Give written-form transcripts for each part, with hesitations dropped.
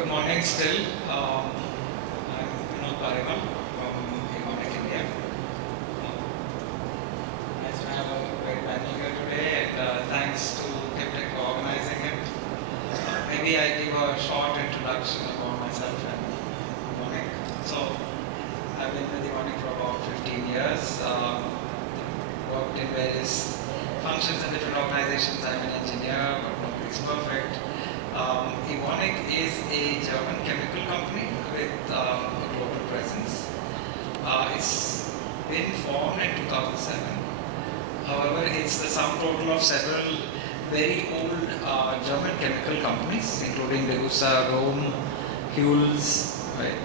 Good morning still. I'm Vinod Paremal from Evonik, India. Nice to have a great panel here today, and thanks to Kiptech for organizing it. Maybe I give a short introduction about myself and Evonik. So, I've been with Evonik for about 15 years, worked in various functions in different organizations. I'm an engineer, but nobody's perfect. Evonik is a German chemical company with a global presence. It's been formed in 2007. However, it's the sum total of several very old German chemical companies, including Degussa, Rome, Huels, right?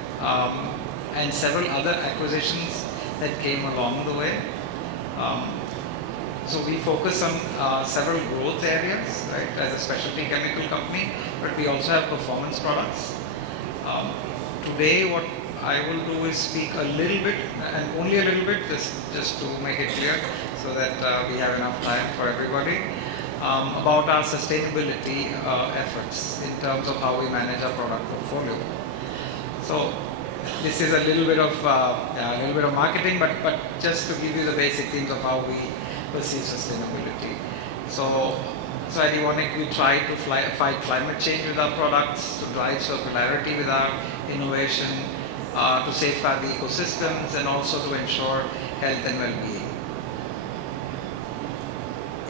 And several other acquisitions that came along the way. So we focus on several growth areas, right, as a specialty chemical company, but we also have performance products. Today, what I will do is speak a little bit, and only a little bit, just to make it clear, so that we have enough time for everybody, about our sustainability efforts in terms of how we manage our product portfolio. So this is a little bit of marketing, but just to give you the basic themes of how we perceive sustainability. So at Evonik, we try to fight climate change with our products, to drive circularity with our innovation, to safeguard the ecosystems, and also to ensure health and well-being.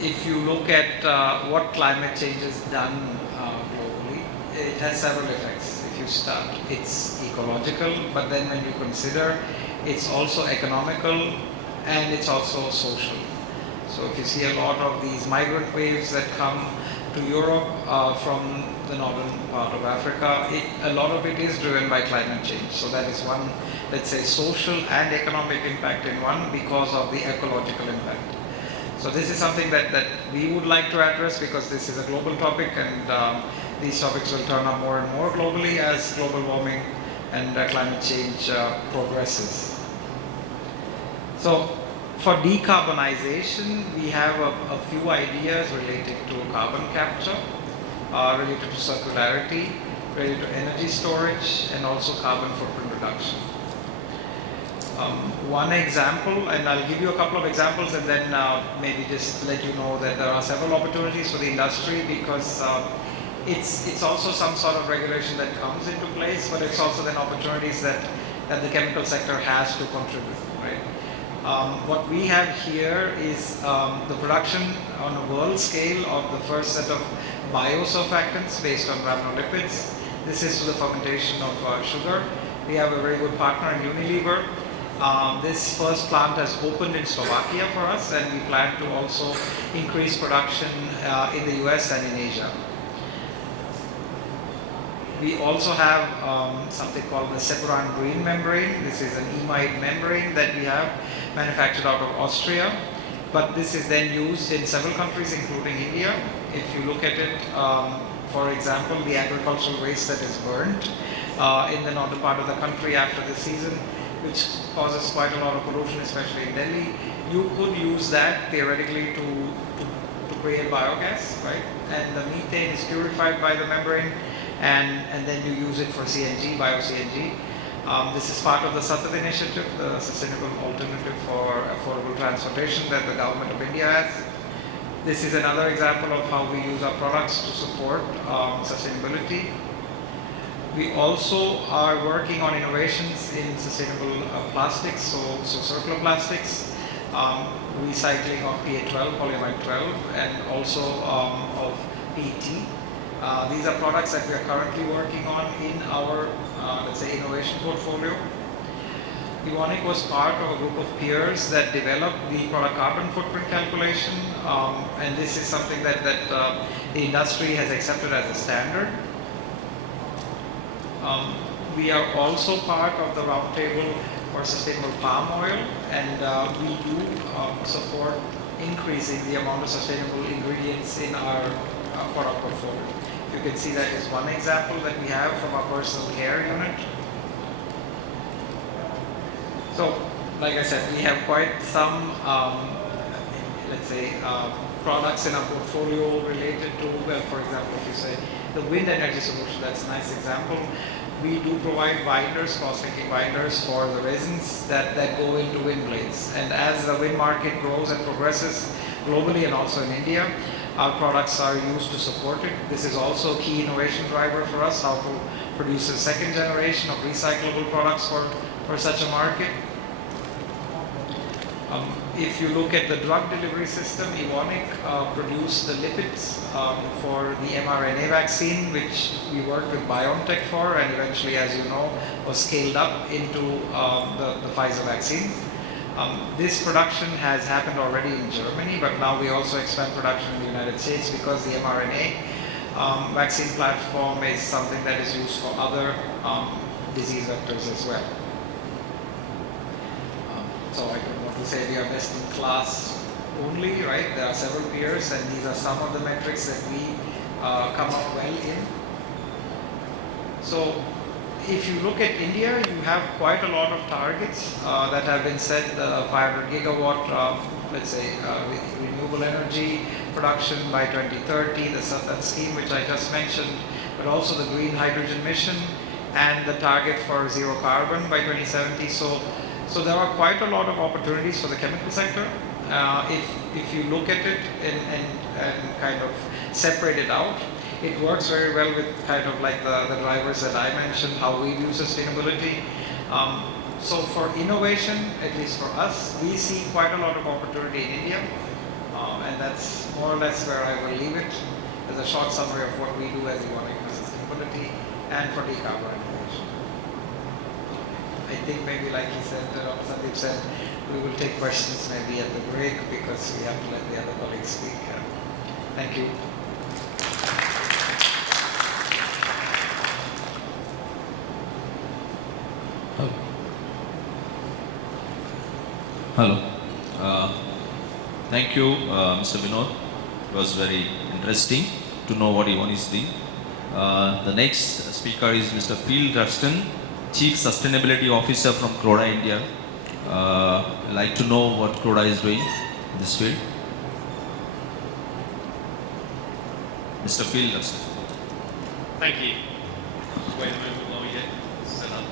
If you look at what climate change has done globally, it has several effects. If you start, it's ecological, but then when you consider, it's also economical and it's also social. So if you see a lot of these migrant waves that come to Europe from the northern part of Africa, a lot of it is driven by climate change. So that is one, let's say, social and economic impact in one because of the ecological impact. So this is something that we would like to address because this is a global topic, and these topics will turn up more and more globally as global warming and climate change progresses. So for decarbonization, we have a few ideas related to carbon capture, related to circularity, related to energy storage, and also carbon footprint reduction. One example, and I'll give you a couple of examples and then maybe just let you know that there are several opportunities for the industry because it's also some sort of regulation that comes into place, but it's also then opportunities that the chemical sector has to contribute, right? What we have here is the production on a world scale of the first set of biosurfactants based on granulolipids. This is to the fermentation of sugar. We have a very good partner in Unilever. This first plant has opened in Slovakia for us, and we plan to also increase production in the US and in Asia. We also have something called the Sepuran green membrane. This is an imide membrane that we have manufactured out of Austria, but this is then used in several countries, including India. If you look at it, for example, the agricultural waste that is burnt in the northern part of the country after the season, which causes quite a lot of pollution, especially in Delhi, you could use that theoretically to create biogas, right? And the methane is purified by the membrane, and then you use it for CNG, bio-CNG. This is part of the Satat initiative, the Sustainable Alternative for Affordable Transportation that the government of India has. This is another example of how we use our products to support sustainability. We also are working on innovations in sustainable plastics, so circular plastics, recycling of PA12, polyamide 12, and also of PET. These are products that we are currently working on in our, let's say, innovation portfolio. Evonik was part of a group of peers that developed the product carbon footprint calculation, and this is something that the industry has accepted as a standard. We are also part of the roundtable for sustainable palm oil, and we do support increasing the amount of sustainable ingredients in our product portfolio. You can see that is one example that we have from our personal care unit. So, like I said, we have quite some, let's say, products in our portfolio related to, well, for example, if you say the wind energy solution, that's a nice example. We do provide binders, cross-linking binders for the resins that go into wind blades. And as the wind market grows and progresses globally and also in India, our products are used to support it. This is also a key innovation driver for us, how to produce a second generation of recyclable products for such a market. If you look at the drug delivery system, Evonik produced the lipids for the mRNA vaccine, which we worked with BioNTech for, and eventually, as you know, was scaled up into the Pfizer vaccine. This production has happened already in Germany, but now we also expand production in the United States because the mRNA vaccine platform is something that is used for other disease vectors as well. So I don't want to say we are best in class only, right? There are several peers, and these are some of the metrics that we come up well in. So if you look at India, you have quite a lot of targets that have been set, 500 gigawatt, let's say, renewable energy production by 2030, the Sandeep scheme which I just mentioned, but also the green hydrogen mission and the target for zero carbon by 2070. So there are quite a lot of opportunities for the chemical sector. If you look at it and kind of separate it out, it works very well with kind of like the drivers that I mentioned, how we view sustainability. So for innovation, at least for us, we see quite a lot of opportunity in India, and that's more or less where I will leave it as a short summary of what we do as Evonik for sustainability and for decarbonization. I think maybe like he said, Sandeep said, we will take questions maybe at the break because we have to let the other colleagues speak. Thank you. Hello. Thank you, Mr. Vinod. It was very interesting to know what Evonik is doing. The next speaker is Mr. Phil Ruxton, Chief Sustainability Officer from Croda, India. I'd like to know what Croda is doing in this field. Mr. Phil Ruxton. Thank you. Just wait a moment while we get set up.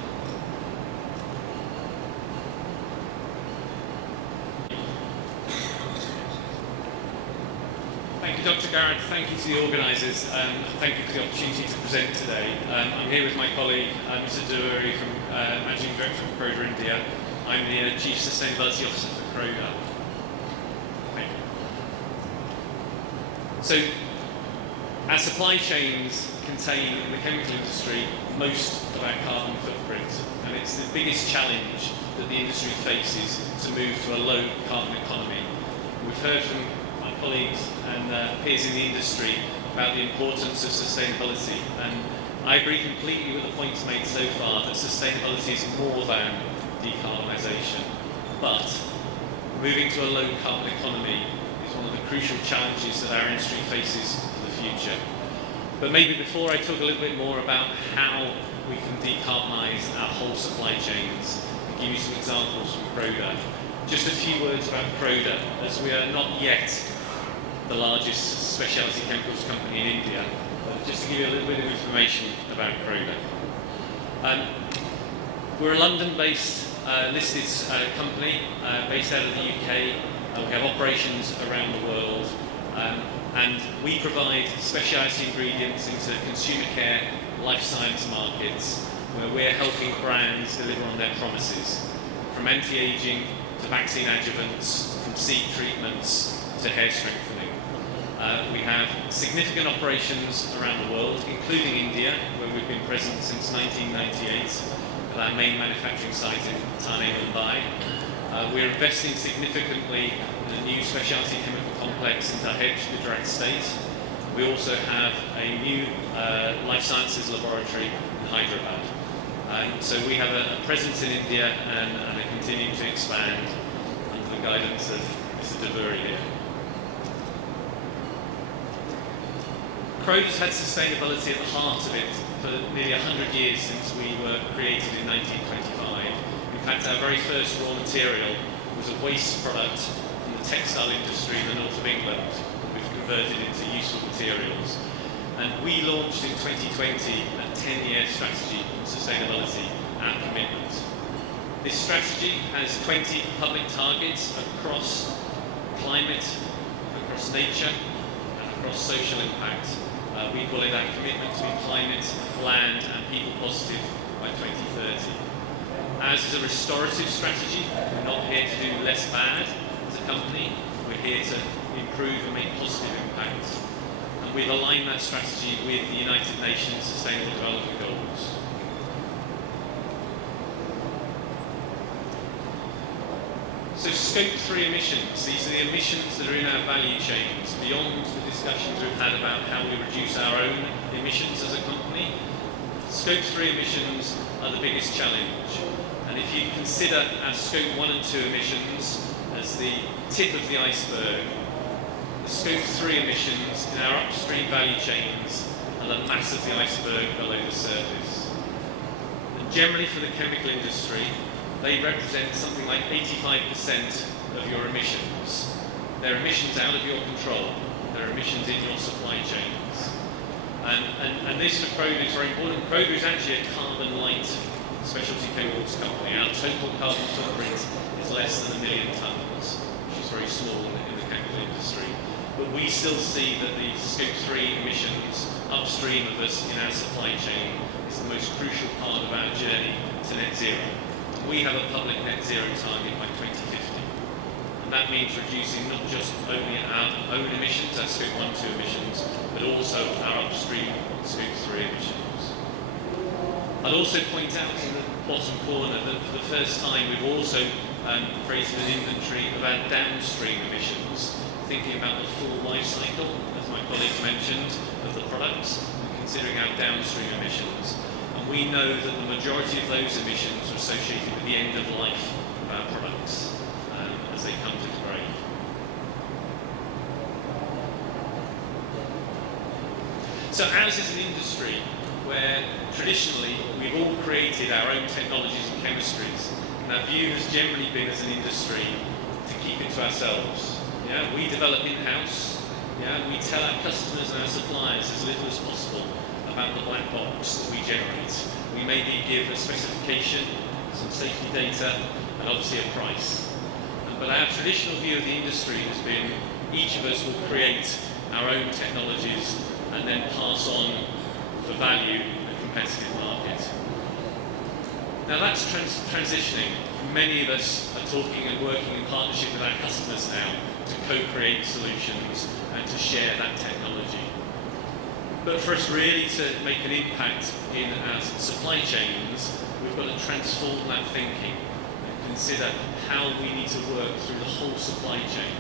Thank you, Dr. Gharat. Thank you to the organisers. Thank you for the opportunity to present today. I'm here with my colleague, Mr. Dewari, from Managing Director of Croda India. I'm the Chief Sustainability Officer for Croda. Thank you. So, our supply chains contain, in the chemical industry, most of our carbon footprint, and it's the biggest challenge that the industry faces to move to a low carbon economy. We've heard from my colleagues and peers in the industry about the importance of sustainability, and I agree completely with the points made so far that sustainability is more than decarbonisation, but moving to a low carbon economy is one of the crucial challenges that our industry faces for the future. But maybe before I talk a little bit more about how we can decarbonise our whole supply chains, I'll give you some examples from Croda. Just a few words about Croda, as we are not yet the largest specialty chemicals company in India. But just to give you a little bit of information about Croda. We're a London-based listed company based out of the UK. We have operations around the world, and we provide specialty ingredients into consumer care, life science markets, where we're helping brands deliver on their promises, from anti-aging to vaccine adjuvants, from seed treatments to hair strengthening. We have significant operations around the world, including India, where we've been present since 1998, at our main manufacturing site in Thane, Mumbai. We're investing significantly in a new specialty chemical complex in Dahej, Gujarat state. We also have a new life sciences laboratory in Hyderabad. So we have a presence in India and are continuing to expand under the guidance of Mr. Dewari here. Croda's had sustainability at the heart of it for nearly 100 years since we were created in 1925. In fact, our very first raw material was a waste product from the textile industry in the north of England that we've converted into useful materials. And we launched in 2020 a 10-year strategy on sustainability, our commitment. This strategy has 20 public targets across climate, across nature, and across social impact. We call it our commitment to be climate, land, and people positive by 2030. Ours is a restorative strategy. We're not here to do less bad as a company. We're here to improve and make positive impact. And we've aligned that strategy with the United Nations Sustainable Development Goals. So Scope 3 emissions, these are the emissions that are in our value chains, beyond the discussions we've had about how we reduce our own emissions as a company. Scope 3 emissions are the biggest challenge. And if you consider our Scope 1 and 2 emissions as the tip of the iceberg, the Scope 3 emissions in our upstream value chains are the mass of the iceberg below the surface. And generally for the chemical industry, they represent something like 85% of your emissions. They're emissions out of your control. They're emissions in your supply chains. And this for Croda is very important. Croda is actually a carbon light specialty chemicals company. Our total carbon footprint is less than 1 million tonnes, which is very small in the chemical industry. But we still see that the Scope 3 emissions upstream of us in our supply chain is the most crucial part of our journey to net zero. We have a public net zero target by 2050. And that means reducing not just only our own emissions, our Scope 1 and 2 emissions, but also our upstream Scope 3 emissions. I'd also point out in the bottom corner that for the first time we've also created an inventory of our downstream emissions, thinking about the full life cycle, as my colleagues mentioned, of the products, and considering our downstream emissions. And we know that the majority of those emissions are associated with the end of life of our products as they come to degrade. So ours is an industry where traditionally we've all created our own technologies and chemistries, and our view has generally been as an industry to keep it to ourselves. Yeah, we develop in-house. Yeah, we tell our customers and our suppliers as little as possible about the black box that we generate. We maybe give a specification, some safety data, and obviously a price. But our traditional view of the industry has been each of us will create our own technologies and then pass on the value in a competitive market. Now that's transitioning. Many of us are talking and working in partnership with our customers now to co-create solutions and to share that technology. But for us really to make an impact in our supply chains, we've got to transform that thinking and consider how we need to work through the whole supply chain.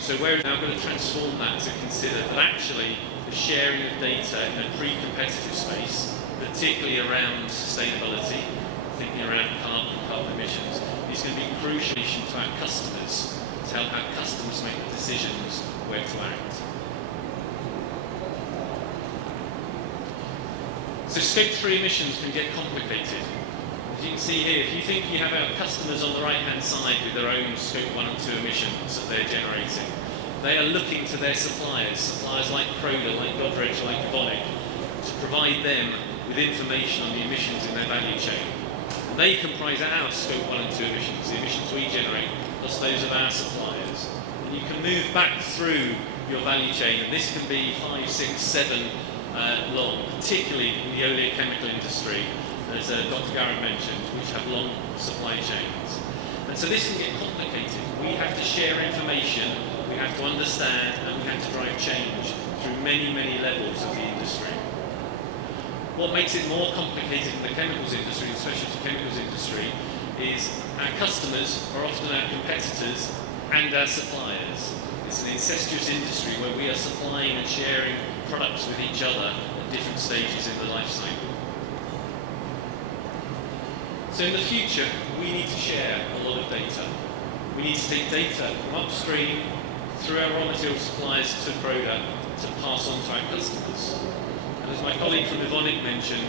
So we're now going to transform that to consider that actually the sharing of data in a pre-competitive space, particularly around sustainability, thinking around carbon emissions, is going to be crucial to our customers, to help our customers make the decisions where to act. So Scope 3 emissions can get complicated. As you can see here, if you think you have our customers on the right-hand side with their own Scope 1 and 2 emissions that they're generating, they are looking to their suppliers like Croda, like Godrej, like Evonik, to provide them with information on the emissions in their value chain. And they comprise our Scope 1 and 2 emissions, the emissions we generate, plus those of our suppliers. And you can move back through your value chain, and this can be 5, 6, 7 long, particularly in the oleochemical industry, as Dr. Gharat mentioned, which have long supply chains. And so this can get complicated. We have to share information, we have to understand, and we have to drive change through many, many levels of the industry. What makes it more complicated in the chemicals industry, the specialty chemicals industry, is our customers are often our competitors and our suppliers. It's an incestuous industry where we are supplying and sharing products with each other at different stages in the life cycle. So in the future, we need to share a lot of data. We need to take data from upstream through our raw material suppliers to Croda to pass on to our customers. And as my colleague from Evonik mentioned,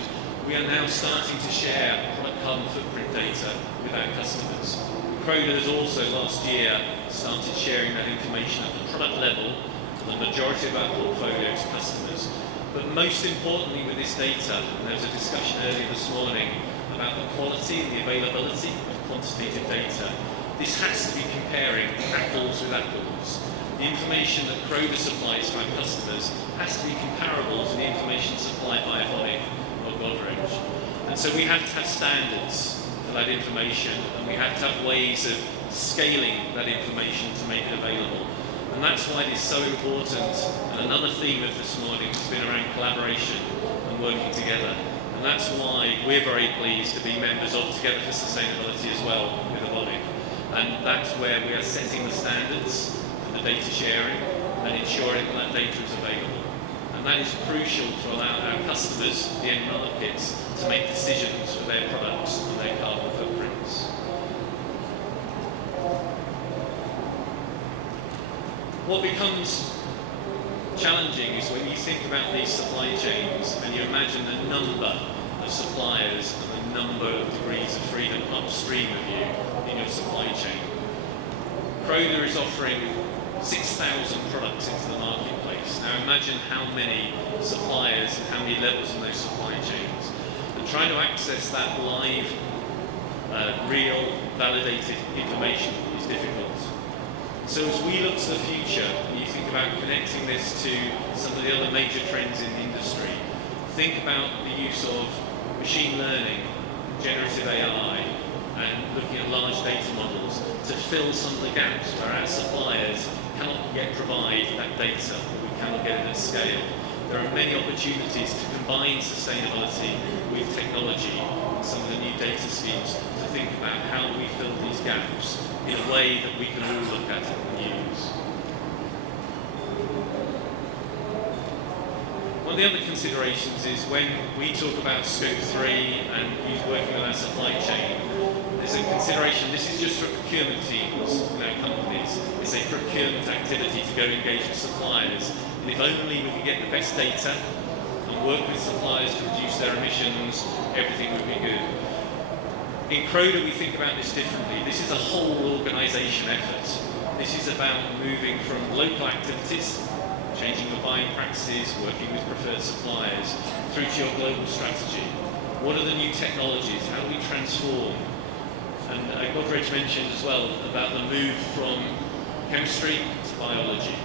we are now starting to share product carbon footprint data with our customers. Croda has also last year started sharing that information at the product level to the majority of our portfolio to customers. But most importantly with this data, and there was a discussion earlier this morning about the quality and the availability of quantitative data, this has to be comparing apples with apples. The information that Croda supplies to our customers has to be comparable to the information supplied by Evonik or Godrej. And so we have to have standards for that information, and we have to have ways of scaling that information to make it available. And that's why it is so important. And another theme of this morning has been around collaboration and working together. And that's why we're very pleased to be members of Together for Sustainability as well with Evonik. And that's where we are setting the standards for the data sharing and ensuring that data is available. And that is crucial to allow our customers, the end markets, to make decisions for their products and their carbon footprints. What becomes challenging is when you think about these supply chains and you imagine the number of suppliers and the number of degrees of freedom upstream of you in your supply chain. Croda is offering 6,000 products into the marketplace. Now imagine how many suppliers and how many levels in those supply chains. And trying to access that live, real, validated information is difficult. So as we look to the future, and you think about connecting this to some of the other major trends in the industry, think about the use of machine learning, generative AI, and looking at large data models to fill some of the gaps where our suppliers cannot yet provide that data, or we cannot get it at scale. There are many opportunities to combine sustainability with technology and some of the new data schemes to think about how we fill these gaps in a way that we can all look at and use. One of the other considerations is when we talk about Scope 3 and working with our supply chain, there's a consideration, this is just for procurement teams in our companies. It's a procurement activity to go engage with suppliers. And if only we could get the best data and work with suppliers to reduce their emissions, everything would be good. In Croda, we think about this differently. This is a whole organisation effort. This is about moving from local activities, changing your buying practices, working with preferred suppliers, through to your global strategy. What are the new technologies? How do we transform? And Godrej mentioned as well about the move from chemistry to biology.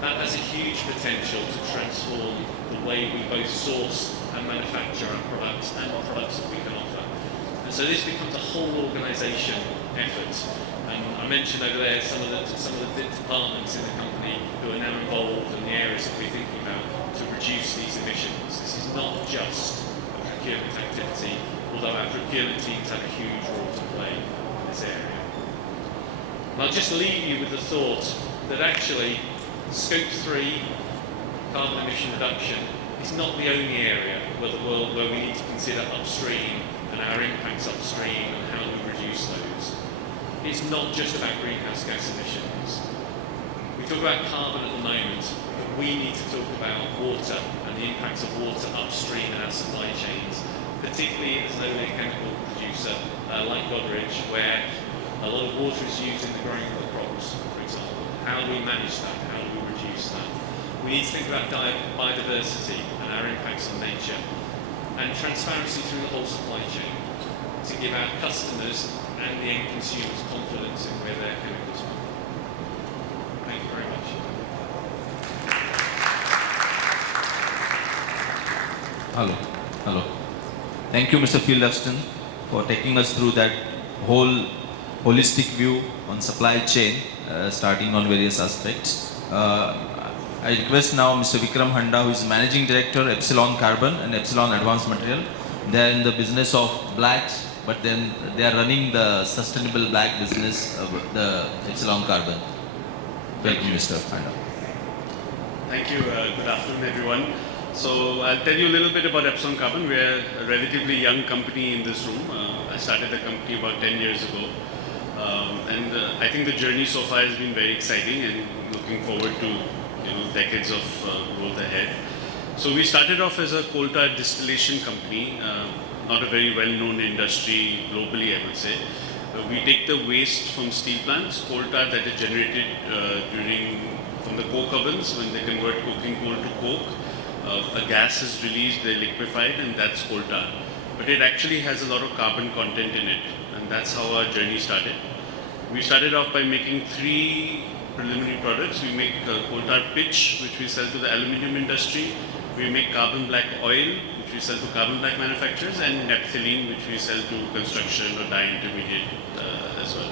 That has a huge potential to transform the way we both source and manufacture our products and the products that we can offer. And so this becomes a whole organisation effort. And I mentioned over there some of the departments in the company who are now involved in the areas that we're thinking about to reduce these emissions. This is not just a procurement activity, although our procurement teams have a huge role to play in this area. And I'll just leave you with the thought that actually Scope 3 carbon emission reduction is not the only area where we need to consider upstream and our impacts upstream and how we reduce those. It's not just about greenhouse gas emissions. We talk about carbon at the moment, but we need to talk about water and the impacts of water upstream in our supply chains, particularly as an oleochemical producer like Godrej, where a lot of water is used in the growing of the crops, for example. How do we manage that? How do we reduce that? We need to think about biodiversity and our impacts on nature, and transparency through the whole supply chain to give our customers and the end consumers confidence in where their chemicals come from. Thank you very much. Hello. Thank you, Mr. Ruxton, for taking us through that whole holistic view on supply chain, starting on various aspects. I request now Mr. Vikram Handa, who is Managing Director, Epsilon Carbon and Epsilon Advanced Material. They are in the business of blacks, but then they are running the sustainable black business of the Epsilon Carbon. Welcome, Mr. Handa. Thank you. Good afternoon, everyone. So I'll tell you a little bit about Epsilon Carbon. We are a relatively young company in this room. I started the company about 10 years ago. And I think the journey so far has been very exciting and looking forward to decades of growth ahead. So we started off as a coal tar distillation company, not a very well-known industry globally, I would say. We take the waste from steel plants, coal tar that is generated from the coke ovens when they convert coking coal to coke. a gas is released, they're liquefied, and that's coal tar. But it actually has a lot of carbon content in it, and that's how our journey started. We started off by making 3 preliminary products. We make coal tar pitch, which we sell to the aluminium industry. We make carbon black oil, which we sell to carbon black manufacturers, and naphthalene, which we sell to construction or dye intermediate as well.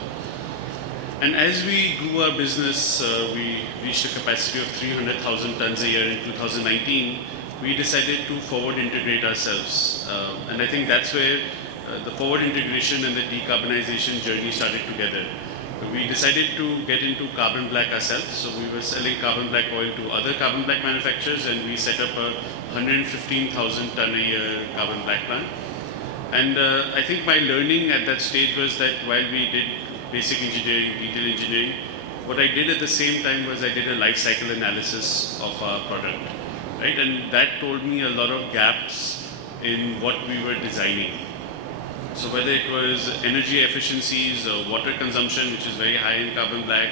And as we grew our business, we reached a capacity of 300,000 tons a year in 2019. We decided to forward integrate ourselves. And I think that's where the forward integration and the decarbonization journey started together. We decided to get into carbon black ourselves. So we were selling carbon black oil to other carbon black manufacturers, and we set up a 115,000 ton a year carbon black plant. And I think my learning at that stage was that while we did basic engineering, detail engineering, what I did at the same time was I did a life cycle analysis of our product, right? And that told me a lot of gaps in what we were designing. So whether it was energy efficiencies, water consumption, which is very high in carbon black,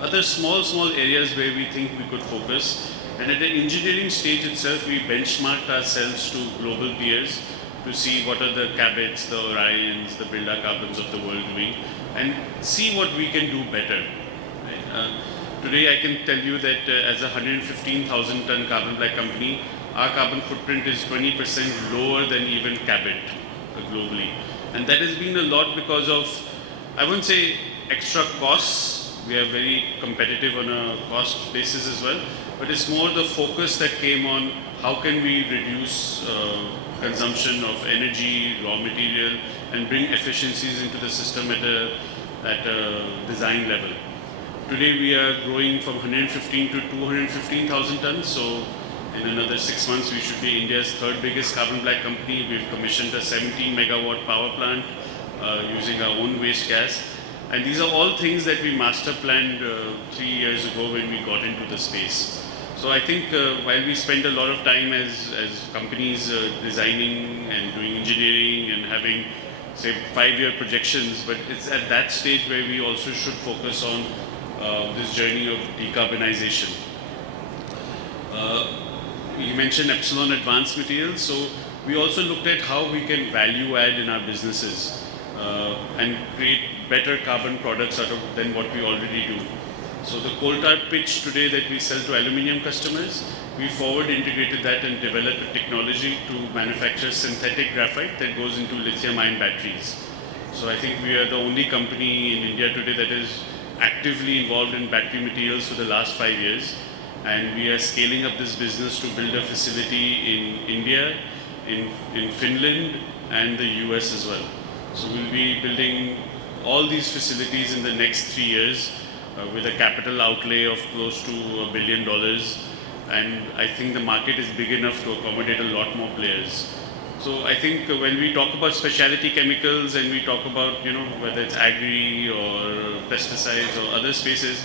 other small areas where we think we could focus. And at the engineering stage itself, we benchmarked ourselves to global peers to see what are the Cabots, the Orions, the Builder Carbons of the world doing, and see what we can do better. Right? Today I can tell you that as a 115,000 ton carbon black company, our carbon footprint is 20% lower than even Cabot globally. And that has been a lot because of, I wouldn't say extra costs, we are very competitive on a cost basis as well, but it's more the focus that came on how can we reduce consumption of energy, raw material, and bring efficiencies into the system at a design level. Today we are growing from 115 to 215,000 tons, so in another 6 months we should be India's 3rd biggest carbon black company. We've commissioned a 17 megawatt power plant using our own waste gas. And these are all things that we master planned 3 years ago when we got into the space. So I think while we spend a lot of time as companies designing and doing engineering and having, say, 5-year projections, but it's at that stage where we also should focus on this journey of decarbonization. You mentioned Epsilon advanced materials, so we also looked at how we can value add in our businesses and create better carbon products out of than what we already do. So the coal tar pitch today that we sell to aluminium customers, we forward integrated that and developed a technology to manufacture synthetic graphite that goes into lithium-ion batteries. So I think we are the only company in India today that is actively involved in battery materials for the last 5 years. And we are scaling up this business to build a facility in India, in Finland, and the US as well. So we'll be building all these facilities in the next 3 years with a capital outlay of close to $1 billion. And I think the market is big enough to accommodate a lot more players. So I think when we talk about specialty chemicals and we talk about, whether it's agri or pesticides or other spaces,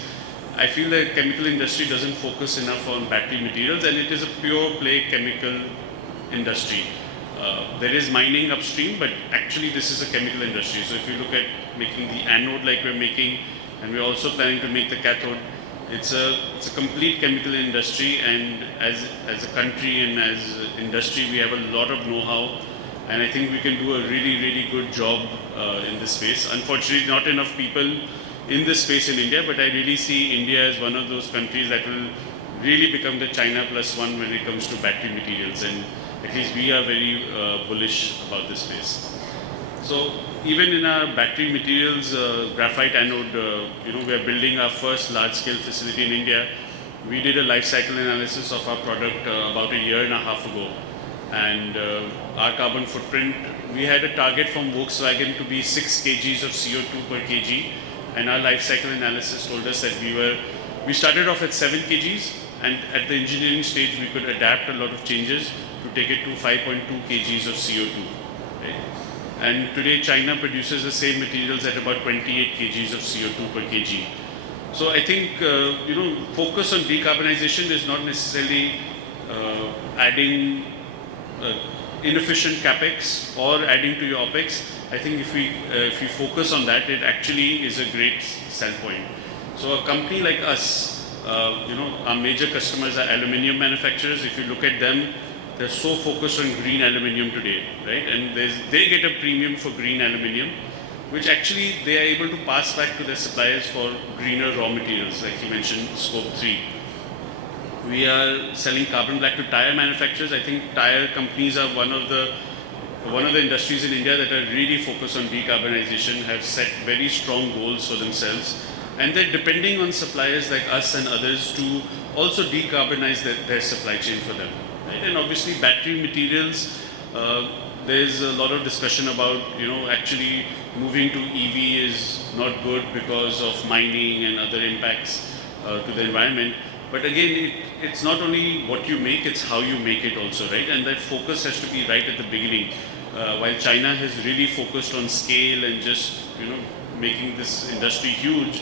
I feel the chemical industry doesn't focus enough on battery materials, and it is a pure play chemical industry. There is mining upstream, but actually this is a chemical industry. So if you look at making the anode like we're making, and we're also planning to make the cathode, it's a complete chemical industry, and as a country and as industry we have a lot of know-how, and I think we can do a really good job in this space. Unfortunately, not enough people in this space in India, but I really see India as one of those countries that will really become the China +1 when it comes to battery materials, and at least we are very bullish about this space. So even in our battery materials, graphite anode, we are building our first large-scale facility in India. We did a life cycle analysis of our product about 1.5 years ago, and our carbon footprint, we had a target from Volkswagen to be 6 kgs of CO2 per kg, and our life cycle analysis told us that we started off at 7 kgs, and at the engineering stage we could adapt a lot of changes to take it to 5.2 kgs of CO2. Right? And today China produces the same materials at about 28 kgs of CO2 per kg. So I think focus on decarbonization is not necessarily adding inefficient capex or adding to your opex. I think if we focus on that, it actually is a great sell point. So a company like us, our major customers are aluminium manufacturers. If you look at them, they're so focused on green aluminium today, right? And they get a premium for green aluminium, which actually they are able to pass back to their suppliers for greener raw materials, like you mentioned, scope 3. We are selling carbon black to tire manufacturers. I think tire companies are one of the industries in India that are really focused on decarbonization, have set very strong goals for themselves, and they're depending on suppliers like us and others to also decarbonize their supply chain for them. Right? And obviously battery materials, there's a lot of discussion about, actually moving to EV is not good because of mining and other impacts to the environment. But again, it's not only what you make, it's how you make it also, right? And that focus has to be right at the beginning. While China has really focused on scale and just, making this industry huge,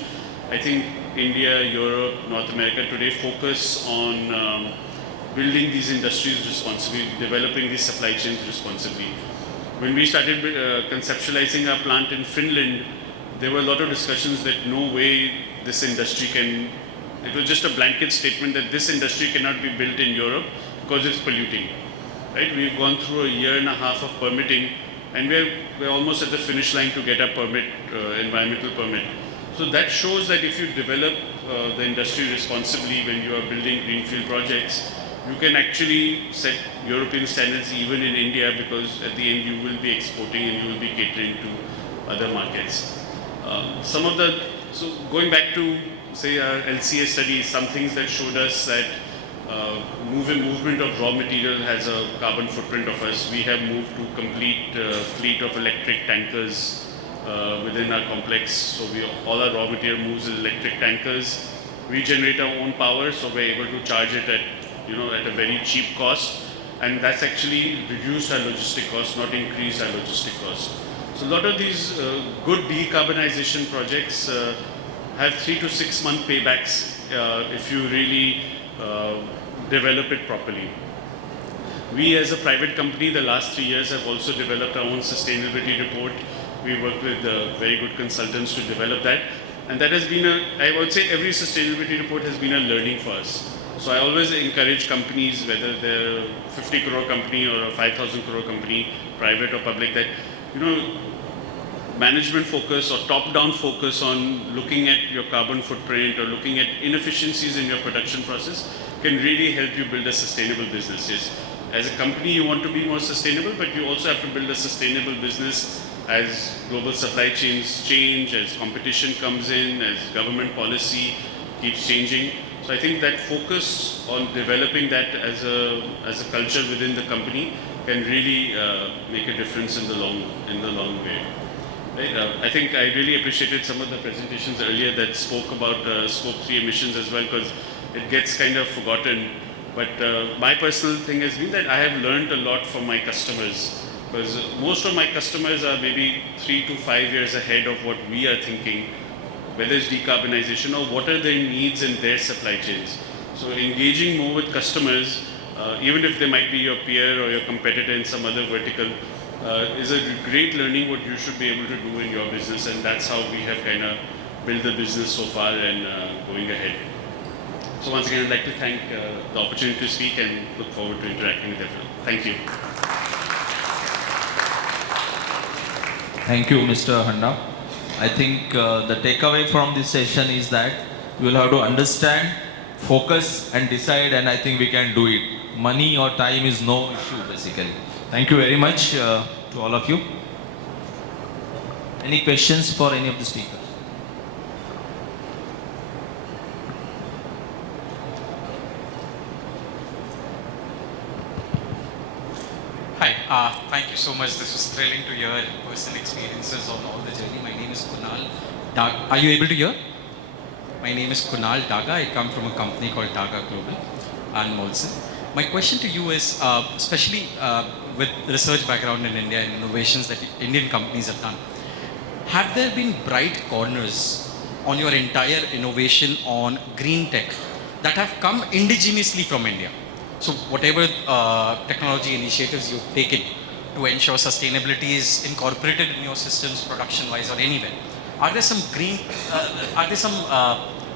I think India, Europe, North America today focus on building these industries responsibly, developing these supply chains responsibly. When we started conceptualizing our plant in Finland, there were a lot of discussions that no way this industry can, it was just a blanket statement that this industry cannot be built in Europe because it's polluting. Right? We've gone through a year and a half of permitting, and we're almost at the finish line to get our permit, environmental permit. So that shows that if you develop the industry responsibly when you are building greenfield projects, you can actually set European standards even in India, because at the end you will be exporting and you will be catering to other markets. So going back to say our LCA study, some things that showed us that movement of raw material has a carbon footprint of us. We have moved to complete fleet of electric tankers within our complex. So all our raw material moves in electric tankers. We generate our own power, so we're able to charge it at a very cheap cost, and that's actually reduced our logistic cost, not increased our logistic cost. So a lot of these good decarbonization projects have 3 to 6 month paybacks if you really develop it properly. We as a private company, the last 3 years have also developed our own sustainability report. We work with very good consultants to develop that. And that has been I would say every sustainability report has been a learning for us. So I always encourage companies, whether they're a 50 crore company or a 5,000 crore company, private or public, that, management focus or top-down focus on looking at your carbon footprint or looking at inefficiencies in your production process can really help you build a sustainable business. Yes, as a company you want to be more sustainable, but you also have to build a sustainable business as global supply chains change, as competition comes in, as government policy keeps changing. So I think that focus on developing that as a culture within the company can really make a difference in the long way. Right? I think I really appreciated some of the presentations earlier that spoke about scope 3 emissions as well, because it gets kind of forgotten. But my personal thing has been that I have learned a lot from my customers, because most of my customers are maybe 3 to 5 years ahead of what we are thinking, whether it's decarbonization or what are their needs in their supply chains. So engaging more with customers, even if they might be your peer or your competitor in some other vertical, is a great learning what you should be able to do in your business, and that's how we have kind of built the business so far and going ahead. So once again, I'd like to thank the opportunity to speak and look forward to interacting with everyone. Thank you. Thank you, Mr. Handa. I think the takeaway from this session is that you will have to understand, focus and decide, and I think we can do it. Money or time is no issue basically. Thank you very much to all of you. Any questions for any of the speakers? Hi, thank you so much. This was thrilling to hear personal experiences on all the journey. My name is Kunal. Are you able to hear? My name is Kunal Daga. I come from a company called Daga Global and Molson. My question to you is, especially with research background in India and innovations that Indian companies have done, have there been bright corners on your entire innovation on green tech that have come indigenously from India? So whatever technology initiatives you've taken to ensure sustainability is incorporated in your systems, production-wise or anywhere, are there some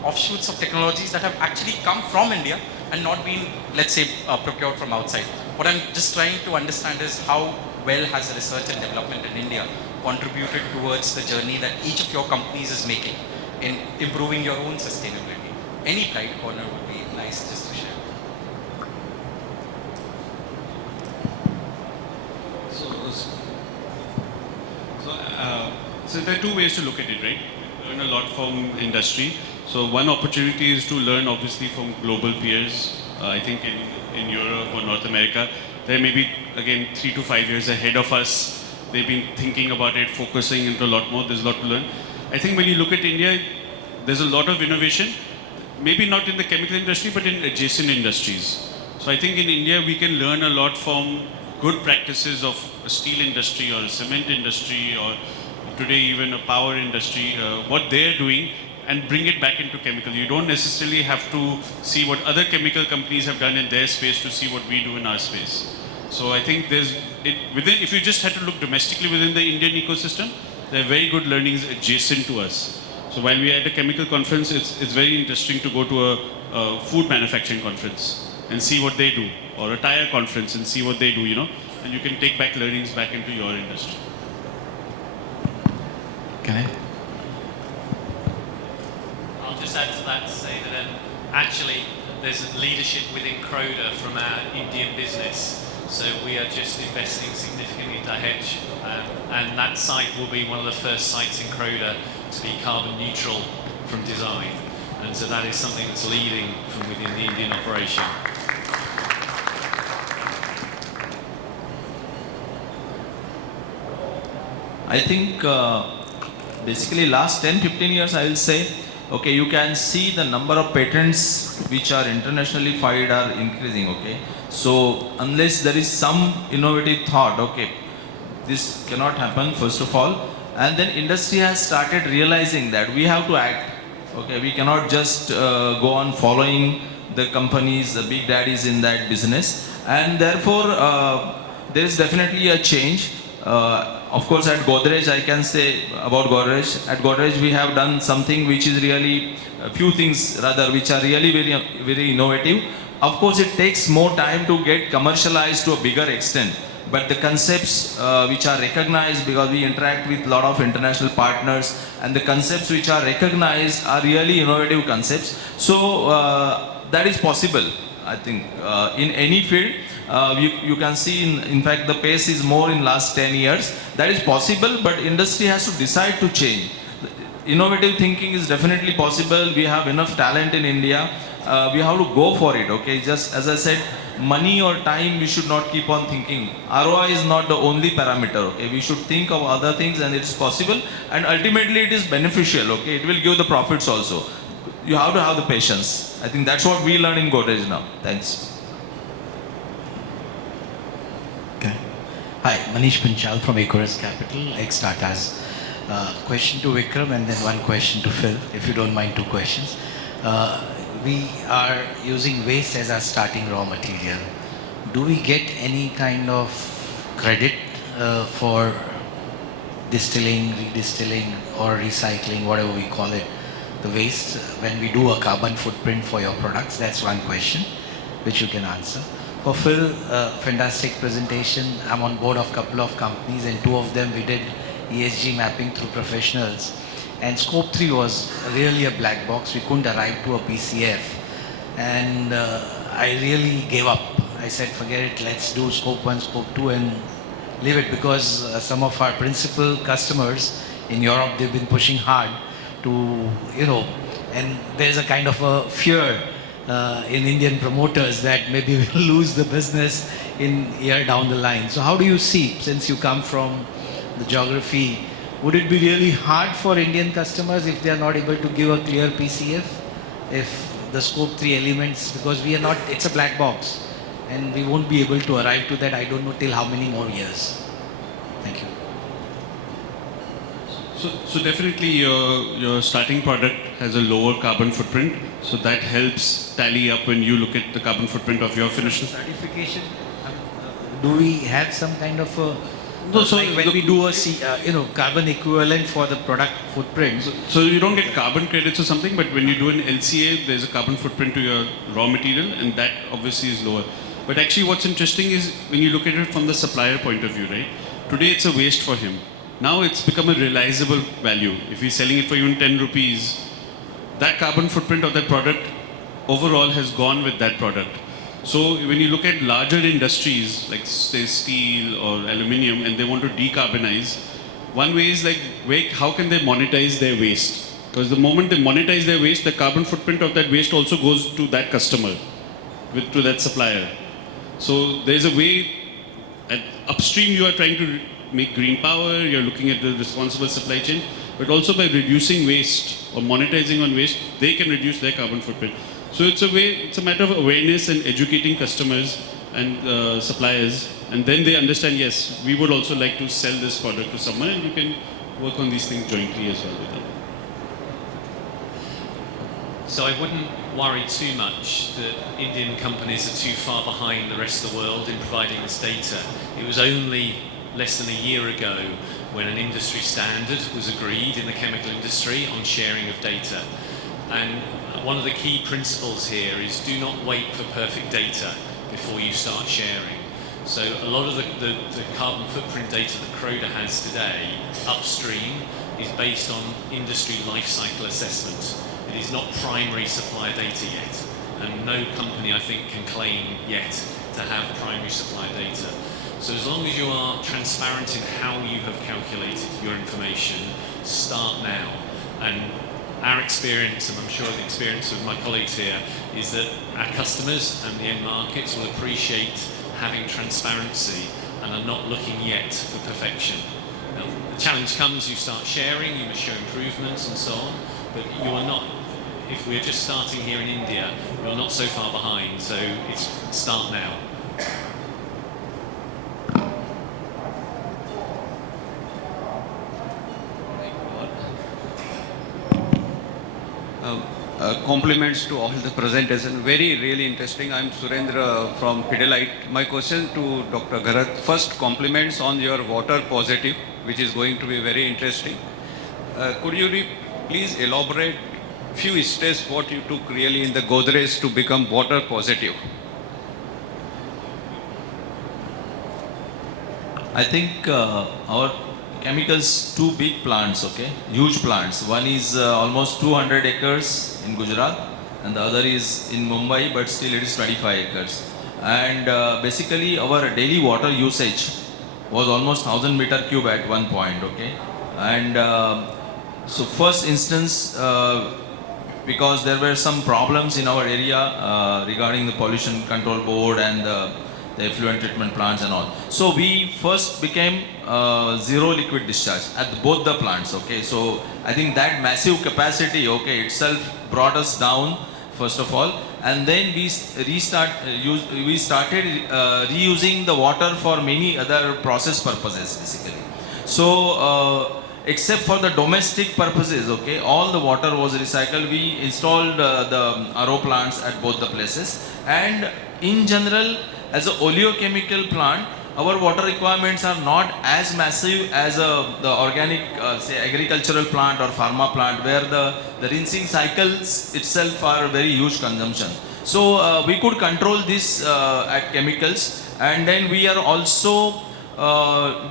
offshoots of technologies that have actually come from India and not been, let's say, procured from outside. What I'm just trying to understand is how well has research and development in India contributed towards the journey that each of your companies is making in improving your own sustainability. Any pride corner would be nice just to share. So there are two ways to look at it, right? Learn a lot from industry. So one opportunity is to learn obviously from global peers. I think in Europe or North America, they may be again 3 to 5 years ahead of us. They've been thinking about it, focusing into a lot more. There's a lot to learn. I think when you look at India, there's a lot of innovation. Maybe not in the chemical industry, but in adjacent industries. So I think in India we can learn a lot from good practices of a steel industry or a cement industry or today even a power industry, what they're doing and bring it back into chemical. You don't necessarily have to see what other chemical companies have done in their space to see what we do in our space. So I think if you just had to look domestically within the Indian ecosystem, there are very good learnings adjacent to us. So while we are at a chemical conference, it's very interesting to go to a food manufacturing conference and see what they do, or a tire conference and see what they do, and you can take back learnings back into your industry. Can I? I'll just add to that to say that actually there's a leadership within Croda from our Indian business. So we are just investing significantly in Dahej, and that site will be one of the first sites in Croda to be carbon neutral from design. And so that is something that's leading from within the Indian operation. I think basically last 10-15 years I will say, okay, you can see the number of patents which are internationally filed are increasing, okay. So unless there is some innovative thought, okay, this cannot happen first of all, and then industry has started realizing that we have to act, okay, we cannot just go on following the companies, the big daddies in that business, and therefore there is definitely a change. Of course, at Godrej, I can say about Godrej. At Godrej, we have done something which is really, a few things rather, which are really very, very innovative. Of course, it takes more time to get commercialized to a bigger extent. But the concepts which are recognized, because we interact with a lot of international partners, and the concepts which are recognized are really innovative concepts. So that is possible, I think, in any field. You can see, in fact, the pace is more in last 10 years. That is possible, but industry has to decide to change. Innovative thinking is definitely possible. We have enough talent in India. We have to go for it, okay? Just as I said, money or time, we should not keep on thinking. ROI is not the only parameter, okay? We should think of other things, and it's possible. And ultimately, it is beneficial, okay? It will give the profits also. You have to have the patience. I think that's what we learn in Godrej now. Thanks. Hi, Manish Pinchal from Equirus Capital, ex-Tata's. Question to Vikram and then one question to Phil, if you don't mind, two questions. We are using waste as our starting raw material. Do we get any kind of credit for distilling, redistilling or recycling, whatever we call it, the waste, when we do a carbon footprint for your products? That's one question which you can answer. For Phil, fantastic presentation. I'm on board of a couple of companies, and two of them we did ESG mapping through professionals. And scope 3 was really a black box. We couldn't arrive to a PCF. And I really gave up. I said, forget it, let's do scope 1, scope 2 and leave it, because some of our principal customers in Europe, they've been pushing hard to, and there's a kind of a fear in Indian promoters that maybe we'll lose the business in year down the line. So how do you see, since you come from the geography, would it be really hard for Indian customers if they are not able to give a clear PCF? If the scope 3 elements, because we are not, it's a black box and we won't be able to arrive to that, I don't know till how many more years. Thank you. So definitely your starting product has a lower carbon footprint, so that helps tally up when you look at the carbon footprint of your finished certification. Do we have some kind of a No, so like when when we we do a carbon equivalent for the product footprint. So you don't get carbon credits or something, but when you do an LCA, there's a carbon footprint to your raw material, and that obviously is lower. But actually, what's interesting is when you look at it from the supplier point of view, right? Today it's a waste for him. Now it's become a realizable value. If he's selling it for even 10 rupees, that carbon footprint of that product overall has gone with that product. So when you look at larger industries like say steel or aluminium and they want to decarbonize, one way is like, how can they monetize their waste? Because the moment they monetize their waste, the carbon footprint of that waste also goes to that customer, to that supplier. So there's a way, at upstream you are trying to make green power, you're looking at the responsible supply chain, but also by reducing waste or monetizing on waste, they can reduce their carbon footprint. So it's a matter of awareness and educating customers and suppliers, and then they understand, yes, we would also like to sell this product to someone, and you can work on these things jointly as well with them. So I wouldn't worry too much that Indian companies are too far behind the rest of the world in providing this data. It was only less than a year ago when an industry standard was agreed in the chemical industry on sharing of data. And one of the key principles here is do not wait for perfect data before you start sharing. So a lot of the carbon footprint data that Croda has today upstream is based on industry life cycle assessment. It is not primary supplier data yet, and no company I think can claim yet to have primary supplier data. So as long as you are transparent in how you have calculated your information, start now. And our experience, and I'm sure the experience of my colleagues here, is that our customers and the end markets will appreciate having transparency and are not looking yet for perfection. Now, the challenge comes, you start sharing, you must show improvements and so on, but you are not, if we're just starting here in India, you're not so far behind, so it's start now. Compliments to all the presentation. Really interesting. I'm Surendra from Pidilite. My question to Dr. Gharat. First, compliments on your water positive, which is going to be very interesting. Could you please elaborate few steps what you took really in the Godrej to become water positive? I think our chemicals, two big plants, okay, huge plants. One is almost 200 acres in Gujarat, and the other is in Mumbai, but still it is 25 acres. And basically our daily water usage was almost 1000 meter cube at one point, okay. And so first instance, because there were some problems in our area regarding the pollution control board and the effluent treatment plants and all. So we first became zero liquid discharge at both the plants, okay. So I think that massive capacity, okay, itself brought us down first of all, and then we started reusing the water for many other process purposes basically. So except for the domestic purposes, okay, all the water was recycled. We installed the RO plants at both the places, and in general, as an oleochemical plant, our water requirements are not as massive as the organic, say, agricultural plant or pharma plant, where the rinsing cycles itself are very huge consumption. So we could control this at chemicals, and then we are also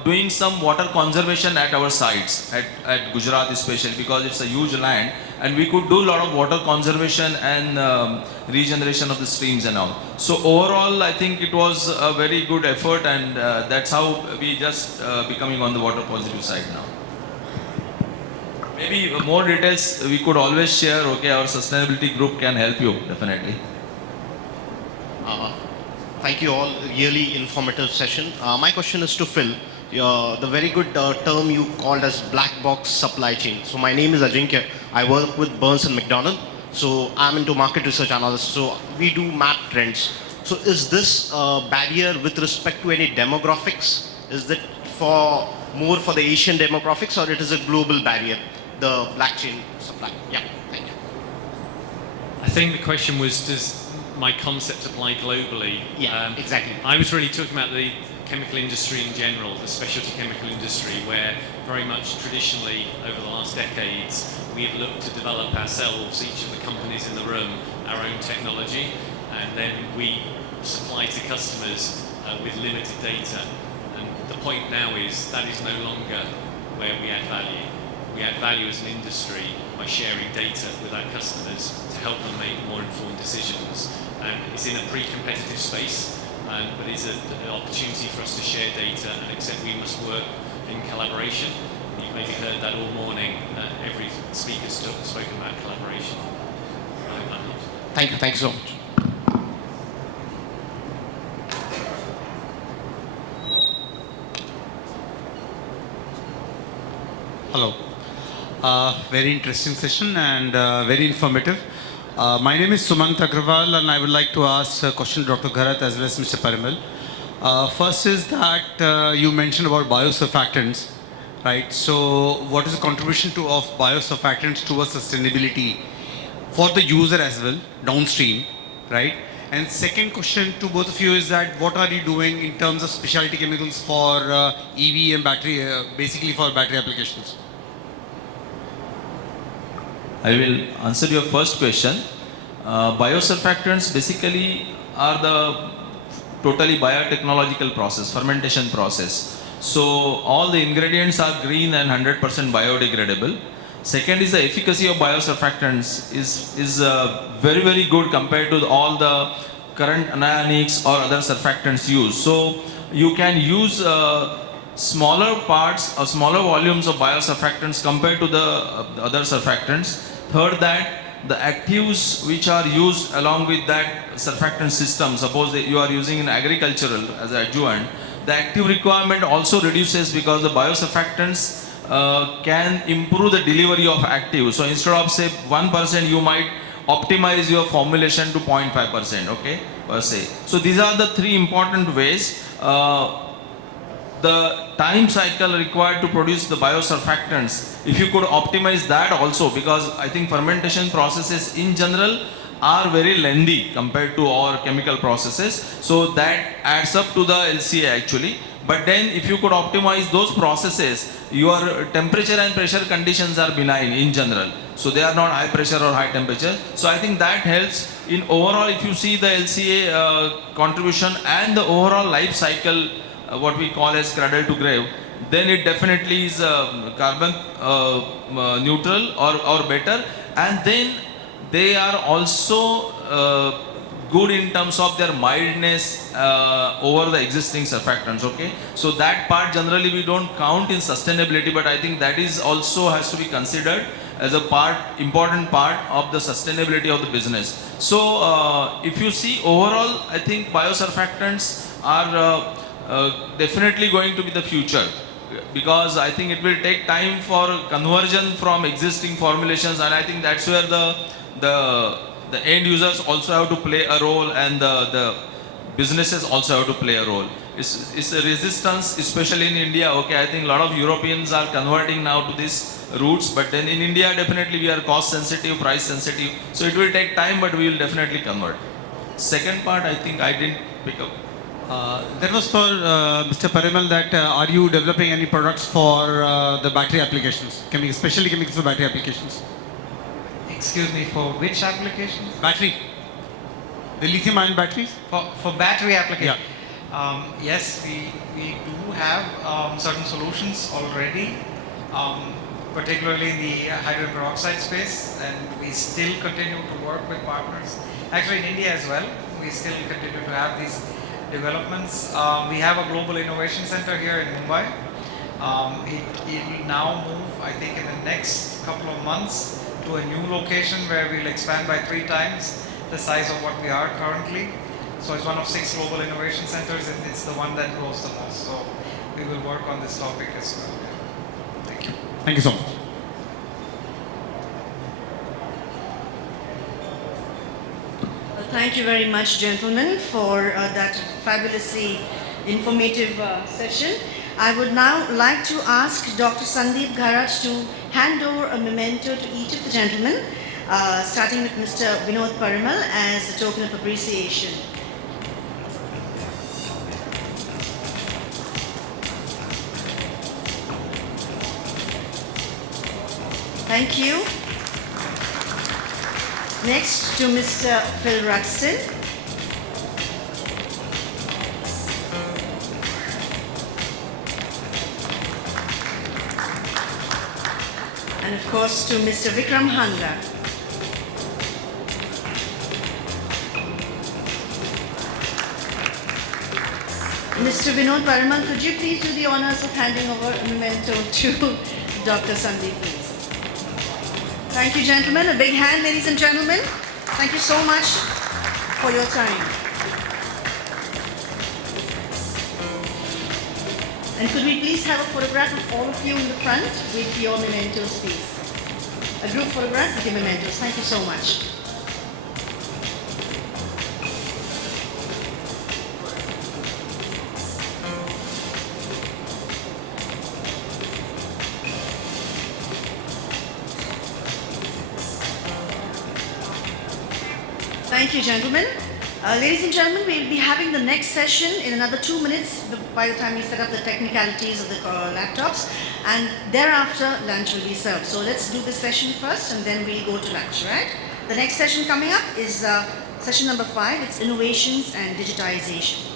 doing some water conservation at our sites, at Gujarat especially, because it's a huge land, and we could do a lot of water conservation and regeneration of the streams and all. So overall, I think it was a very good effort, and that's how we just becoming on the water positive side now. Maybe more details we could always share, okay, our sustainability group can help you, definitely. Thank you all, really informative session. My question is to Phil. The very good term you called as black box supply chain. So my name is Ajinkya. I work with Burns and McDonnell. So I'm into market research analysis. So we do map trends. So is this a barrier with respect to any demographics? Is that more for the Asian demographics, or it is a global barrier, the black chain supply? Yeah, thank you. I think the question was, does my concept apply globally? Yeah, exactly. I was really talking about chemical industry in general, the specialty chemical industry, where very much traditionally over the last decades we have looked to develop ourselves, each of the companies in the room, our own technology, and then we supply to customers with limited data. And the point now is that is no longer where we add value. We add value as an industry by sharing data with our customers to help them make more informed decisions. And it's in a pre-competitive space, but it's an opportunity for us to share data and accept we must work in collaboration. You've maybe heard that all morning. Every speaker's spoken about collaboration. I hope that helps. Thank you so much. Hello. Very interesting session and very informative. My name is Sumant Agrawal and I would like to ask a question to Dr. Gharat as well as Mr. Paremal. First is that you mentioned about biosurfactants, right? So what is the contribution of biosurfactants towards sustainability for the user as well, downstream, right? And second question to both of you is that what are you doing in terms of specialty chemicals for EV and battery, basically for battery applications? I will answer your first question. Biosurfactants basically are the totally biotechnological process, fermentation process. So all the ingredients are green and 100% biodegradable. Second is the efficacy of biosurfactants is very, very good compared to all the current anionics or other surfactants used. So you can use smaller parts or smaller volumes of biosurfactants compared to the other surfactants. Third, that the actives which are used along with that surfactant system, suppose that you are using in agricultural as adjuvant, the active requirement also reduces because the biosurfactants can improve the delivery of active. So instead of say 1%, you might optimize your formulation to 0.5%, okay, per se. So these are the three important ways. The time cycle required to produce the biosurfactants, if you could optimize that also, because I think fermentation processes in general are very lengthy compared to our chemical processes. So that adds up to the LCA actually. But then if you could optimize those processes, your temperature and pressure conditions are benign in general. So they are not high pressure or high temperature. So I think that helps in overall, if you see the LCA contribution and the overall life cycle, what we call as cradle to grave, then it definitely is carbon neutral or better. And then they are also good in terms of their mildness over the existing surfactants, okay. So that part generally we don't count in sustainability, but I think that is also has to be considered as a important part of the sustainability of the business. So if you see overall, I think biosurfactants are definitely going to be the future, because I think it will take time for conversion from existing formulations, and I think that's where the end users also have to play a role, and the businesses also have to play a role. It's a resistance, especially in India. Okay, I think a lot of Europeans are converting now to these routes, but then in India definitely we are cost sensitive, price sensitive. So it will take time, but we will definitely convert. Second part, I think I didn't pick up. That was for Mr. Paremal, that are you developing any products for the battery applications, especially chemicals for battery applications? Excuse me, for which application? Battery. The lithium ion batteries? For battery application? Yeah. Yes, we do have certain solutions already, particularly in the hydrogen peroxide space, and we still continue to work with partners. Actually in India as well, we still continue to have these developments. We have a global innovation center here in Mumbai. It will now move, I think, in the next couple of months to a new location where we'll expand by 3 times the size of what we are currently. So it's one of 6 global innovation centers, and it's the one that grows the most. So we will work on this topic as well. Thank you. Thank you so much. Thank you very much, gentlemen, for that fabulously informative session. I would now like to ask Dr. Sandeep Gharat to hand over a memento to each of the gentlemen, starting with Mr. Vinod Paremal as a token of appreciation. Thank you. Next to Mr. Phil Ruxton. And of course to Mr. Vikram Handa. Mr. Vinod Paremal, could you please do the honors of handing over a memento to Dr. Sandeep, please? Thank you, gentlemen. A big hand, ladies and gentlemen. Thank you so much for your time. And could we please have a photograph of all of you in the front with your mementos, please? A group photograph with your mementos. Thank you so much. Thank you, gentlemen. Ladies and gentlemen, we'll be having the next session in another 2 minutes by the time we set up the technicalities of the laptops, and thereafter lunch will be served. So let's do this session first and then we'll go to lunch, right? The next session coming up is session number 5. It's innovations and digitization.